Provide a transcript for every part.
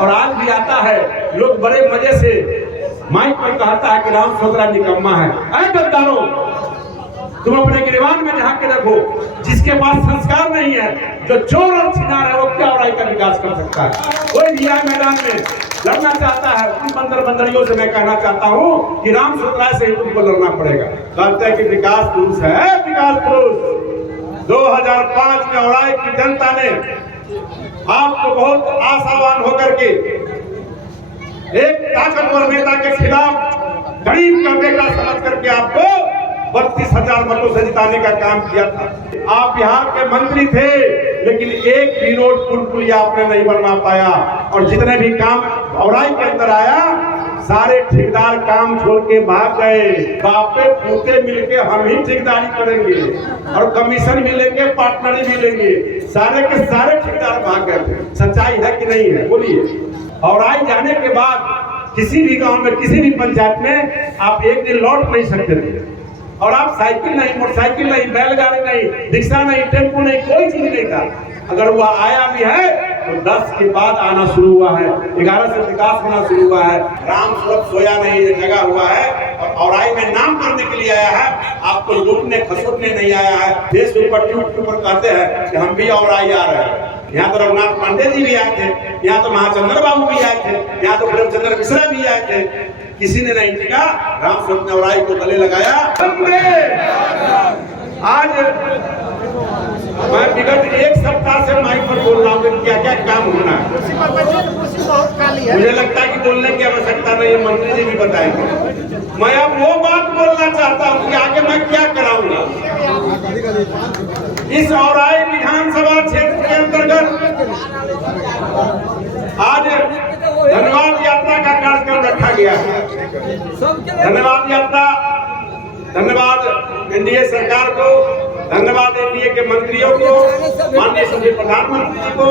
और आज भी आता है, लोग बड़े मजे से माइक पर कहता है कि राम सोतरा निकम्मा है। ऐ गद्दारों, तुम अपने गिरबान में झांक के रखो, जिसके पास संस्कार नहीं है, जो चोर और छिनार है, वो क्या औराई का विकास कर सकता है? कोई भी मैदान में लड़ना चाहता है, उन बंदरियों से मैं कहना चाहता हूँ कि राम सोतरा से ही तुमको लड़ना पड़ेगा। कहते हैं कि विकास पुरुष है, विकास पुरुष। 2005 में औराई की जनता ने आपको बहुत आशावान होकर के एक ताकतवर नेता के खिलाफ गरीब का बेटा समझ करके आपको 32,000 मतों से जिताने का काम किया था। आप बिहार के मंत्री थे, लेकिन एक भी रोड पुल आपने नहीं बनवा पाया। और जितने भी काम औराई के अंदर आया, सारे ठेकेदार काम छोड़ के भाग गए। बापे पूते मिलके हम ही ठेकेदारी करेंगे और कमीशन मिलेंगे, पार्टनरी मिलेंगे, सारे के सारे ठेकेदार भाग गए। सच्चाई है कि नहीं है? बोलिए। औराई जाने के बाद किसी भी गांव में, किसी भी पंचायत में आप एक दिन लौट नहीं सकते थे। और आप साइकिल नहीं, मोटरसाइकिल नहीं, बैलगाड़ी नहीं, रिक्शा नहीं, टेम्पो नहीं, कोई चीज नहीं था। अगर वो आया भी है तो 10 के बाद आना शुरू हुआ है, 11 से विकास होना शुरू हुआ है। राम सूरत सोया नहीं, ये जगह हुआ है और औराई में नाम करने के लिए आया है, आपको लूटने खसोटने नहीं आया है। फेसबुक पर, यूट्यूब पर कहते हैं कि हम भी औराई आ रहे हैं। यहाँ तो रघुनाथ पांडे जी भी आए थे, यहाँ तो महाचंद्र बाबू भी आए थे, यहाँ तो प्रेमचंद्र मिश्रा भी आए थे। किसी ने नहीं टिका, राम सूरत ने औराई को गले लगाया। आज मैं विगत एक सप्ताह से माइक पर बोल रहा हूँ कि क्या क्या काम होना है। मुझे लगता है कि बोलने की आवश्यकता नहीं है, मंत्री जी भी बताएंगे। मैं अब वो बात बोलना चाहता हूँ कि आगे मैं क्या कराऊंगा। इस औराई विधानसभा क्षेत्र के अंतर्गत आज धन्यवाद यात्रा का कार्यक्रम रखा गया है। धन्यवाद यात्रा, धन्यवाद एनडीए सरकार को, धन्यवाद एनडीए के मंत्रियों को, माननीय सभी प्रधानमंत्री जी को,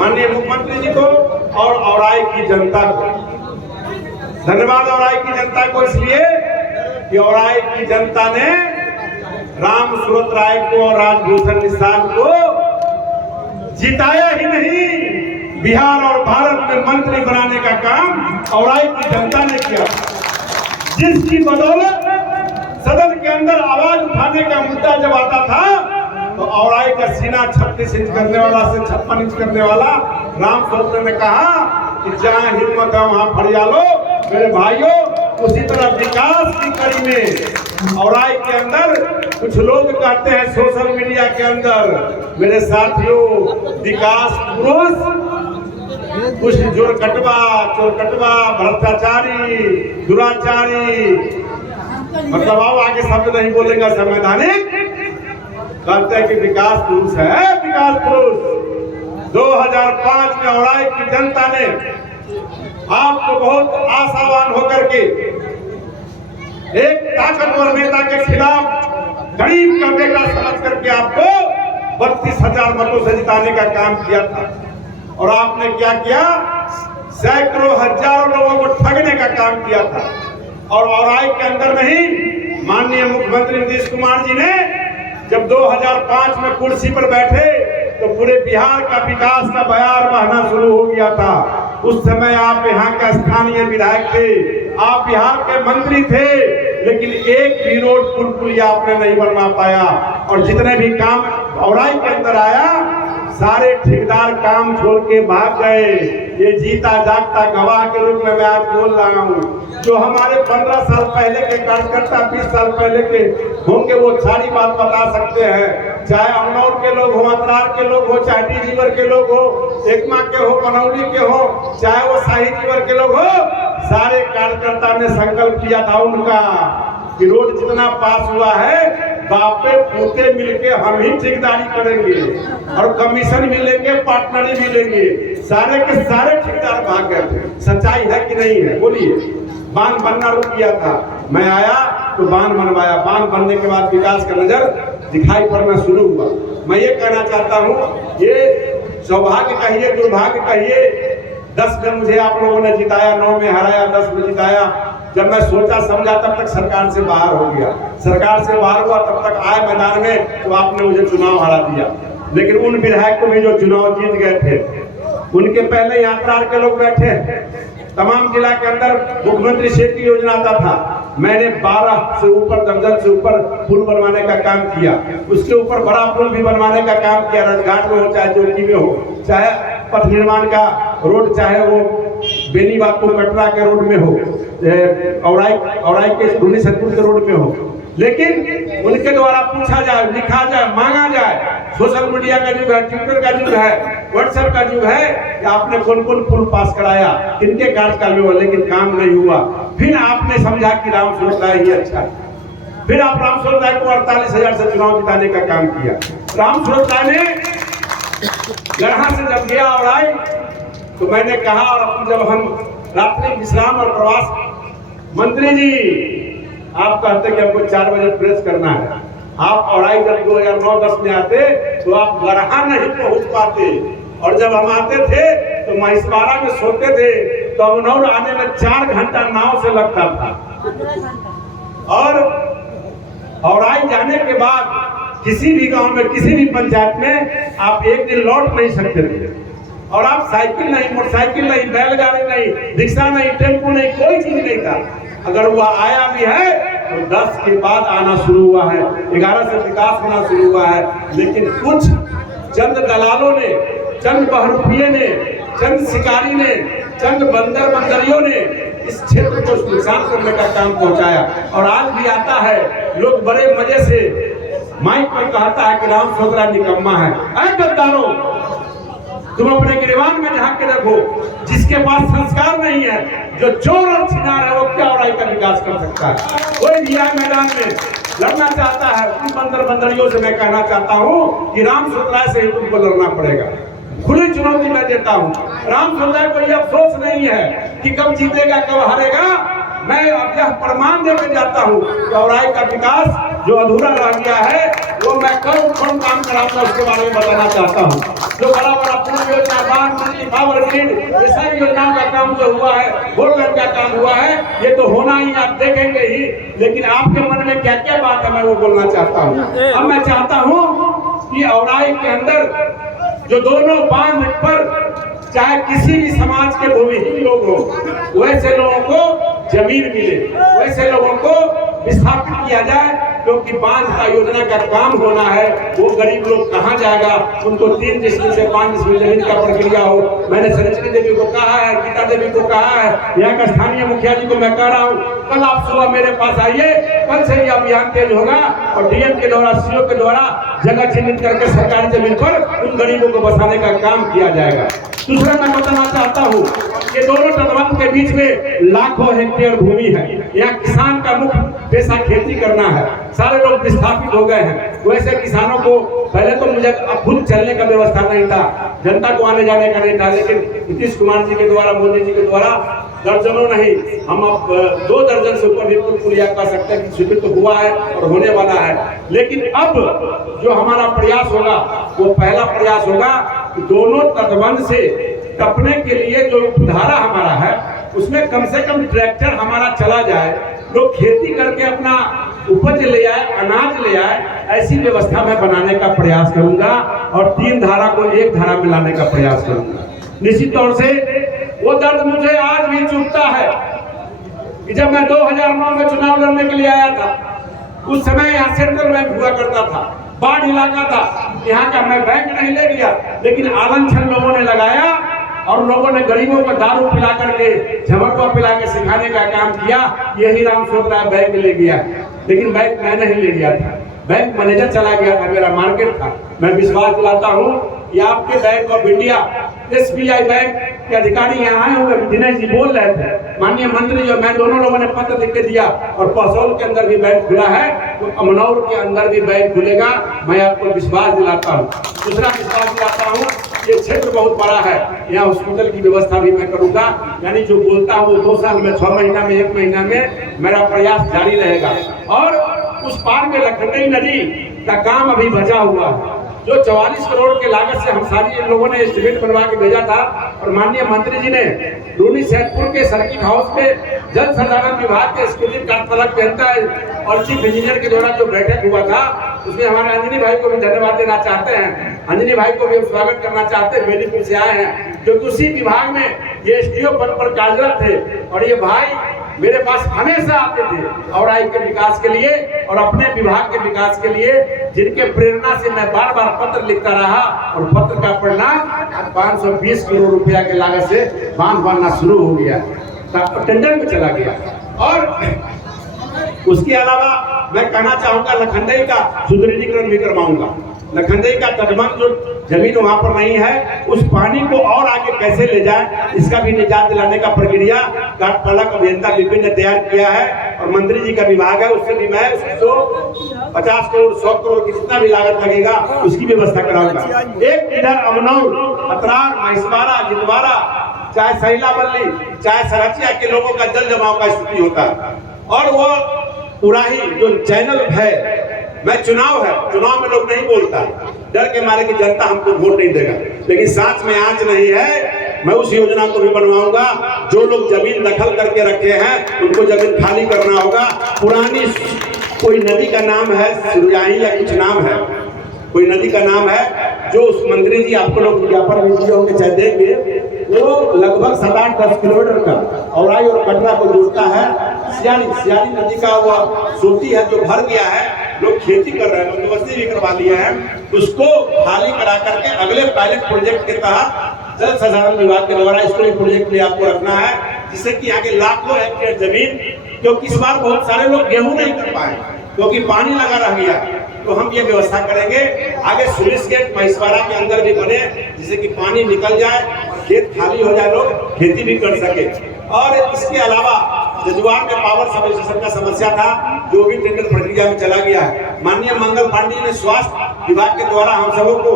माननीय मुख्यमंत्री जी को और औराई की जनता को। धन्यवाद औराई की जनता को इसलिए कि औराई की जनता ने राम सूरत राय को और राजभूषण निषाद को जिताया ही नहीं, बिहार और भारत में मंत्री बनाने का काम औराई की जनता ने किया, जिसकी बदौलत सदन के अंदर आवाज उठाने का मुद्दा जब आता था तो औराई का सीना 36 इंच करने वाला से 56 इंच करने वाला राम सूरत ने कहा कि जहां हिम्मत है वहां फरियालो मेरे भाइयों। उसी तरह विकास की कड़ी में औराई के अंदर कुछ लोग कहते हैं सोशल मीडिया के अंदर, मेरे साथियों, विकास पुरुष कुछ चोरकटवा, भ्रष्टाचारी, दुराचारी, मतलब आओ आगे शब्द नहीं बोलेगा, संवैधानिक कहते हैं कि विकास पुरुष है, विकास पुरुष। 2005 में औराई की जनता ने आपको बहुत आशावान होकर के एक ताकतवर नेता के खिलाफ गरीब का बेटा समझ करके आपको 32,000 मतों से जिताने का काम किया था। और आपने क्या किया? सैकड़ों हजारों लोगों को ठगने का काम किया था। और औराई के अंदर नहीं, माननीय मुख्यमंत्री नीतीश कुमार जी ने जब 2005 में कुर्सी पर बैठे तो पूरे बिहार का विकास का बयार बहना शुरू हो गया था। उस समय आप यहाँ का स्थानीय विधायक थे, आप बिहार के मंत्री थे, लेकिन एक भी रोड पुल आपने नहीं बनवा पाया। और जितने भी काम औराई के अंदर आया, सारे ठेकेदार काम छोड़ के भाग गए। ये जीता जागता गवाह के रूप में मैं आज बोल रहा हूँ। जो हमारे 15 साल पहले के कार्यकर्ता, 20 साल पहले के होंगे, वो सारी बात बता सकते हैं। चाहे अमनौर के लोग हो, मतरार के लोग हो, चाहे टीजीवर के लोग हो, एकमा के हो, बनौली के हो, चाहे वो शाही जीवर के लोग हो, सारे कार्यकर्ता ने संकल्प किया था उनका कि रोड जितना पास हुआ है, बापे पूते मिलके हम ही ठेकेदारी करेंगे और कमीशन मिलेंगे, पार्टनरी मिलेंगे, सारे के सारे ठेकेदार भाग गए थे। सच्चाई है कि नहीं है? बोलिए। बांध बनना रुक गया था, मैं आया तो बांध बनवाया। बांध बनने के बाद विकास का नजर दिखाई पड़ना शुरू हुआ। मैं ये कहना चाहता हूँ, ये सौभाग्य कहिए, दुर्भाग्य कहिए, 10 में मुझे आप लोगों ने जिताया, 9 में हराया, 10 में जिताया। जब मैं सोचा समझा तब तक सरकार से बाहर हो गया। सरकार से बाहर हुआ तब तक आए मैदान में तो आपने मुझे चुनाव हरा दिया। लेकिन उन विधायक को भी जो चुनाव जीत गए थे, उनके पहले यात्रा के लोग बैठे हैं। तमाम जिला के अंदर मुख्यमंत्री सेतु योजना आता था। मैंने 12 से ऊपर दर्जन से ऊपर पुल बनवाने का काम किया। उसके ऊपर बड़ा पुल भी बनवाने का काम किया, राजघाट में हो चाहे जोगी में हो, चाहे पथ निर्माण का रोड, चाहे वो बेनीबाद कटरा के रोड में हो, औराई के रूनी सतपुर के रोड में हो। लेकिन उनके द्वारा पूछा जाए, लिखा जाए, मांगा जाए। सोशल मीडिया का युग है, ट्विटर का युग है, व्हाट्सएप का युग है कि आपने कौन कौन पुल पास कराया, किनके कार्यकाल में हुआ, लेकिन काम नहीं हुआ। फिर आपने समझा कि राम स्वरूप राय ही अच्छा, फिर आप राम स्वरूप राय को 48,000 से चुनाव जिताने का काम किया। राम स्वरूप राय ने गढ़ा से जब गया और आए तो मैंने कहा, और जब हम रात्रि विश्राम और प्रवास, मंत्री जी आप कहते कि हमको 4 बजे प्रेस करना है, आप औराई जब 2009-10 में आते तो आप गढ़ा नहीं पहुंच पाते, और जब हम आते थे तो महिषवाड़ा में सोते थे तो अमनौर आने में 4 घंटा नाव से लगता था। और औराई जाने के बाद किसी भी गांव में, किसी भी पंचायत में आप एक दिन लौट नहीं सकते थे। और आप साइकिल नहीं, मोटरसाइकिल नहीं, बैलगाड़ी नहीं, रिक्शा नहीं, टेम्पो नहीं, कोई चीज नहीं था। अगर वह आया भी है तो 10 के बाद आना शुरू हुआ है, 11 से विकास होना शुरू हुआ है। लेकिन कुछ चंद दलालों ने, चंद बहरूपिये ने, चंद शिकारी ने, चंद बंदरियों ने इस क्षेत्र को नुकसान करने का काम पहुंचाया। और आज भी आता है, लोग बड़े मजे से माइक पर कहता है कि राम स्वरूप राय निकम्मा है। ऐ गद्दारों, तुम अपने गिरबान में झांक के देखो, जिसके पास संस्कार नहीं है, जो चोर और छिनार है, वो क्या औराई का विकास कर सकता है? कोई भी मैदान में लड़ना चाहता है, उन बंदरियों से मैं कहना चाहता हूँ कि राम स्वरूप राय से ही तुमको लड़ना पड़ेगा। खुली चुनौती मैं देता हूँ। राम स्वरूप राय को यह अफसोस नहीं है कि कब जीतेगा कब हारेगा। मैं अब यह प्रमाण देकर जाता हूँ कि औराई का विकास जो अधूरा रह गया है वो मैं कौन काम कराऊंगा उसके बारे में बताना चाहता हूँ। जो बड़ा बड़ा पुल योजना, बांध, पावर ग्रिड, ये सारी योजनाओं का काम जो हुआ है, गोल्डन का काम हुआ है, ये तो होना ही, आप देखेंगे ही। लेकिन आपके मन में क्या क्या बात है मैं वो बोलना चाहता हूँ। अब मैं चाहता हूँ कि औराई के अंदर जो दोनों बांध पर चाहे किसी भी समाज के भूमिहीन लोग हो, वैसे लोगों को जमीन मिले, वैसे लोगों को विस्थापित किया जाए। क्योंकि बांध का योजना का काम होना है, वो गरीब लोग कहाँ जाएगा? उनको 3 डिस्ट्रिक्ट से 5 डिस्ट्रिक्ट जमीन का प्रक्रिया हो। मैंने सरस्वती देवी को कहा है, गीता देवी को कहा है, यहाँ का स्थानीय मुखिया जी को मैं कह रहा हूँ, कल आप सुबह मेरे पास आइए, कल से ही अभियान तेज होगा और डीएम के द्वारा, सीओ के द्वारा जगह चिन्हित करके सरकारी जमीन पर उन गरीबों को बसाने का काम किया जाएगा। दूसरा मैं बताना चाहता हूँ कि दोनों तटबंध के बीच में लाखों हेक्टेयर भूमि है। यहाँ किसान का मुख्य पेशा खेती करना है। सारे लोग विस्थापित हो गए हैं। वैसे किसानों को पहले तो मुझे खुद चलने का व्यवस्था नहीं था, जनता को आने जाने का नहीं था। लेकिन नीतीश कुमार जी के द्वारा, मोदी जी के द्वारा दर्जनों नहीं, हम अब 2 दर्जन से ऊपर भी पुल या कह सकते हैं कि स्वीकृत तो हुआ है और होने वाला है। लेकिन अब जो हमारा प्रयास होगा वो पहला प्रयास होगा कि दोनों तटबंध से टपने के लिए जो धारा हमारा है उसमें कम से कम ट्रैक्टर हमारा चला जाए, लोग खेती करके अपना उपज ले आए, अनाज ले आए। ऐसी व्यवस्था मैं बनाने का प्रयास करूंगा और 3 धारा को 1 धारा में लाने का प्रयास करूंगा। निश्चित तौर से वो दर्द मुझे आज भी चुभता है कि जब मैं 2009 में चुनाव लड़ने के लिए आया था, उस समय यहाँ सेंट्रल बैंक हुआ करता था, बाढ़ इलाका था, यहाँ का मैं बैंक नहीं ले गया, लेकिन आलन छल लोगों ने लगाया और लोगों ने गरीबों को दारू पिला करके, झमरवा पिला के सिखाने का काम किया। यही राम स्वरूप राय बैंक ले गया, लेकिन बैंक मैं नहीं ले गया था, बैंक मैनेजर चला गया था, मेरा मार्केट था। मैं विश्वास दिलाता हूँ कि आपके bank of India, SBI bank के अधिकारी यहाँ आए होंगे, दिनेश जी बोल रहे थे, माननीय मंत्री जो, मैं दोनों लोगों ने पत्र लिख के दिया और पसौल के अंदर भी बैंक खुला है, तो अमनौर के अंदर भी बैंक खुलेगा, मैं आपको विश्वास दिलाता हूँ। दूसरा विश्वास दिलाता हूँ, ये क्षेत्र बहुत बड़ा है, यहाँ हॉस्पिटल की व्यवस्था भी मैं करूंगा। यानी जो बोलता हूँ 2 साल में, 6 महीना में, 1 महीना में मेरा प्रयास जारी रहेगा। और उस पार में लखनऊ नदी का काम अभी बचा हुआ है, जो 44 करोड़ के लागत से हम सारी लोगों ने एस्टिमेट बनवा के भेजा था और माननीय मंत्री जी ने रूनी सैदपुर के सर्किट हाउस में जल संसाधन विभाग के स्क्रीनिंग कार्ड फलक पहनता है और चीफ इंजीनियर के द्वारा जो बैठक हुआ था उसमें हमारे अंजनी भाई को भी धन्यवाद देना चाहते हैं। अंजनी भाई को भी हम स्वागत करना चाहते हैं, बेनीपुर से आए हैं, क्योंकि उसी विभाग में ये एसडीओ पद पर कार्यरत थे और ये भाई मेरे पास हमेशा आते थे औराई के विकास के लिए और अपने विभाग के विकास के लिए, जिनके प्रेरणा से मैं बार बार पत्र लिखता रहा और पत्र का परिणाम आज 520 करोड़ रुपया की लागत से बांध बनना शुरू हो गया, टेंडर में चला गया। और उसके अलावा मैं कहना चाहूंगा लखनदेई का सुदृढ़ीकरण भी करवाऊंगा। लखनदेई का तटबंध जो जमीन वहां पर नहीं है, उस पानी को और आगे कैसे ले जाए, इसका भी निजात दिलाने का प्रक्रिया कार्यपालक अभियंता विपिन ने तैयार किया है और मंत्री जी का विभाग है, उससे भी मैं उसको 50 करोड़ 100 करोड़ की जितना भी लागत लगेगा उसकी व्यवस्था कराऊंगा। एक इधर अमनौर, अतरार, महिषवाड़ा, जितवाड़ा, चाहे सैलाबल्ली, चाहे सरचिया के लोगों का जल जमाव का स्थिति होता है, और वो उराही जो चैनल है, मैं चुनाव है, चुनाव में लोग नहीं बोलता, डर के मारे कि जनता हमको वोट नहीं देगा, लेकिन सांस में आंच नहीं है। मैं उस योजना को भी बनवाऊंगा। जो लोग जमीन दखल करके रखे हैं उनको जमीन खाली करना होगा। पुरानी कोई नदी का नाम है सुरजाही या कुछ नाम है, कोई नदी का नाम है जो उस मंत्री जी आपको लोग विज्ञापन भी दिए होंगे चाहे देंगे, वो लगभग 7-8-10 किलोमीटर का औराई और कटरा को जोड़ता है। सियारी नदी का वो सोती है जो भर गया है, लोग खेती कर रहे हैं, बंदोबस्ती भी करवा लिए हैं, उसको खाली करा करके अगले पायलट प्रोजेक्ट के तहत जल संसाधन विभाग के द्वारा इसको एक प्रोजेक्ट में आपको रखना है, जिससे कि आगे लाखों हेक्टेयर जमीन, क्योंकि इस बार बहुत सारे लोग गेहूं नहीं कर पाए क्योंकि पानी लगा रह गया, तो हम ये व्यवस्था करेंगे। आगे सुलिस गेट महिषवाड़ा के अंदर भी बने, जिससे कि पानी निकल जाए, खेत खाली हो जाए, लोग खेती भी कर सके। और इसके अलावा जजुआर में पावर सब स्टेशन का समस्या था, जो भी टेंडर प्रक्रिया में चला गया है। माननीय मंगल पांडे ने स्वास्थ्य विभाग के द्वारा हम सबों को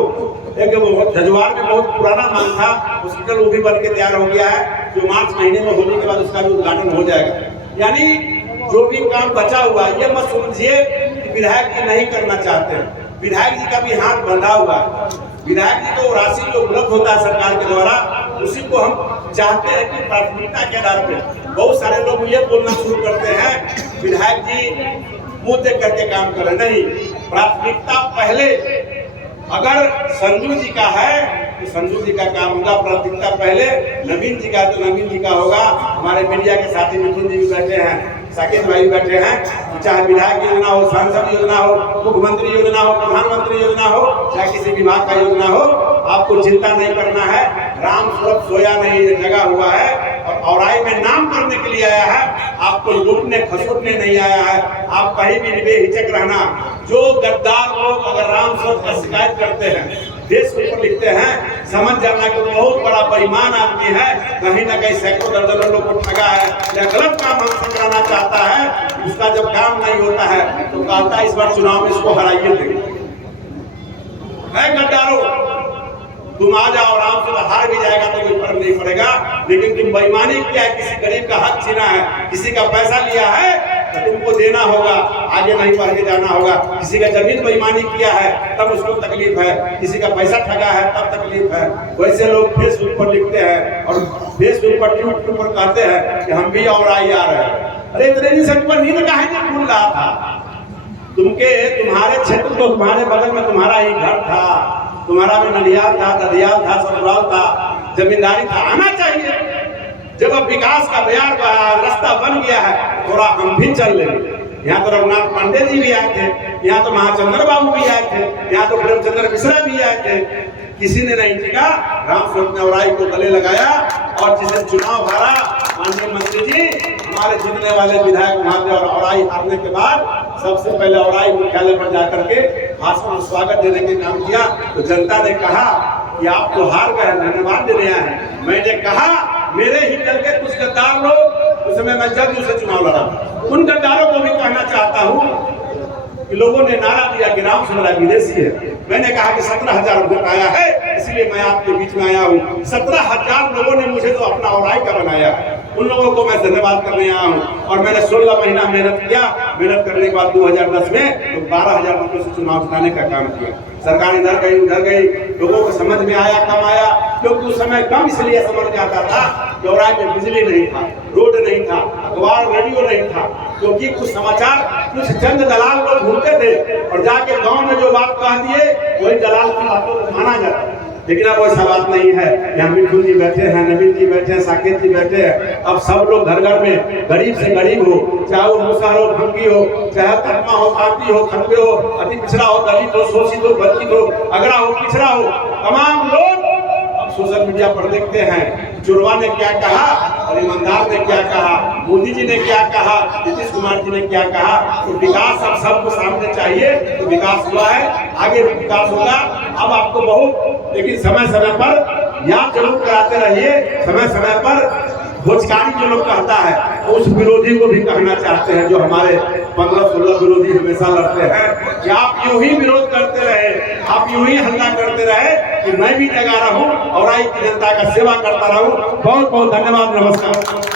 एक जजुआर में बहुत पुराना मांग था, हॉस्पिटल वो भी बन के तैयार हो गया है, जो मार्च महीने में होने के बाद उसका भी उद्घाटन हो जाएगा। यानी जो भी काम बचा हुआ है, ये मत समझिए कि विधायक जी नहीं करना चाहते हैं, विधायक जी का भी हाथ बंधा हुआ है। विधायक जी को राशि जो उपलब्ध होता है सरकार के द्वारा, उसी को हम चाहते हैं कि प्राथमिकता के आधार पर। बहुत सारे लोग ये बोलना शुरू करते हैं विधायक जी मुंह देख करके काम करें, नहीं, प्राथमिकता पहले। अगर संजू जी का है तो संजू जी का काम होगा, प्राथमिकता पहले। नवीन जी का तो नवीन जी का होगा। हमारे मीडिया के साथी मिथुन जी भी बैठे हैं, साकेत भाई बैठे हैं, चाहे विधायक योजना हो, सांसद योजना हो, मुख्यमंत्री योजना हो, प्रधानमंत्री योजना हो, चाहे किसी विभाग का योजना हो, आपको चिंता नहीं करना है। राम स्वरूप सोया नहीं जगा हुआ है और औराई में नाम करने के लिए आया है, आपको लूटने खसोटने नहीं आया है। आप कहीं भी बेहिचक रहना। जो गद्दार लोग अगर राम स्वरूप का शिकायत करते हैं, देश के ऊपर लिखते हैं, समझ जाना कि बहुत बड़ा बेईमान आदमी है, कहीं ना कहीं सैकड़ों दर्जनों लोग को ठगा है या गलत काम हमसे कराना चाहता है। उसका जब काम नहीं होता है तो कहता है इस बार चुनाव में इसको हराइए देंगे। गद्दारों, तुम आ जाओ, आराम से हार भी जाएगा तो कोई फर्क नहीं पड़ेगा, लेकिन तुम बेईमानी किया है, किसी गरीब का हक छीना है, किसी का पैसा लिया है तो तुमको देना होगा, आगे नहीं बढ़ के जाना होगा। किसी का जमीन बेईमानी किया है तब उसको तकलीफ है, किसी का पैसा ठगा है तब तकलीफ है। वैसे लोग फेसबुक पर लिखते हैं और फेसबुक पर ट्वीट पर कहते हैं कि हम भी और आई आ रहे हैं। अरे इतने दिन से पर नींद काहे नहीं खुल रहा था? तुम्हारे क्षेत्र तो तुम्हारे बगल में तुम्हारा ही घर था, तुम्हारा भी नलियाल था, ददियाल था, ससुराल था, जमींदारी था, आना चाहिए। जब अब विकास का बयार रास्ता बन गया है, थोड़ा हम भी चल लेंगे। यहाँ तो रघुनाथ पांडे जी भी आए थे, यहाँ तो महाचंद्र बाबू भी आए थे, यहाँ तो प्रेमचंद्र मिश्रा भी आए थे, किसी ने नहीं टिका। राम स्वरूप ने औराई को गले लगाया और जिसे चुनाव हारा, माननीय मंत्री जी हमारे जीतने वाले विधायक महादेव और औराई हारने के बाद सबसे पहले औराई मुख्यालय पर जाकर के भाषण और स्वागत देने के काम किया। तो जनता ने कहा कि आप तो हार गए, धन्यवाद देने आए हैं। मैंने कहा मेरे ही दल के कुछ गद्दार लोग, उस समय मैं जदयू से चुनाव लड़ा, उन गद्दारों को भी कहना चाहता हूँ कि लोगों ने नारा दिया कि राम सुंदरा विदेशी है। मैंने कहा कि 17,000 वोट आया है, इसलिए मैं आपके बीच में आया हूँ। 17,000 लोगों ने मुझे तो अपना औराई का बनाया है, उन लोगों को मैं धन्यवाद करने आया हूँ। और मैंने 16 महीना मेहनत किया, मेहनत करने के बाद 2010 में तो 12,000 वोटों से चुनाव जिताने का काम किया। सरकार इधर गई उधर गई, लोगों को समझ में आया कम आया, क्योंकि उस समय कम इसलिए समझ में आता था कि औराई में बिजली नहीं था, रोड नहीं था, अखबार रेडियो नहीं था, क्योंकि कुछ समाचार कुछ चंद दलाल लोग घूमते थे और जाके गांव में जो बात कह दिए वही दलाल की बातों को माना जाता। लेकिन अब वैसा बात नहीं है। यहाँ मिठू जी बैठे हैं, नवीन जी बैठे हैं, साकेत जी बैठे हैं। अब सब लोग घर घर में गरीब से गरीब हो, चाहे वो मुसहर हो, भंगी हो, चाहे तकमा हो, कांटी हो, खंबे हो, अति पिछड़ा हो, दलित हो, शोषित हो, वंचित हो, अगड़ा हो, पिछड़ा हो, तमाम लोग अब सोशल मीडिया पर देखते हैं चोरवा ने क्या कहा और ईमानदार ने क्या कहा, मोदी जी ने क्या कहा, नीतीश कुमार जी ने क्या कहा। तो विकास अब सबको सामने चाहिए। तो विकास हुआ है, आगे भी विकास होगा। अब आपको बहुत, लेकिन समय समय पर याद जरूर कराते रहिए। समय समय पर भोजकारी जो लोग कहता है उस विरोधी को भी कहना चाहते हैं, जो हमारे 15-16 विरोधी हमेशा लड़ते हैं, कि आप यूं ही विरोध करते रहे, आप यूं ही हल्ला करते रहे कि मैं भी जगा रहूं और आई की जनता का सेवा करता रहूं। बहुत बहुत धन्यवाद, नमस्कार।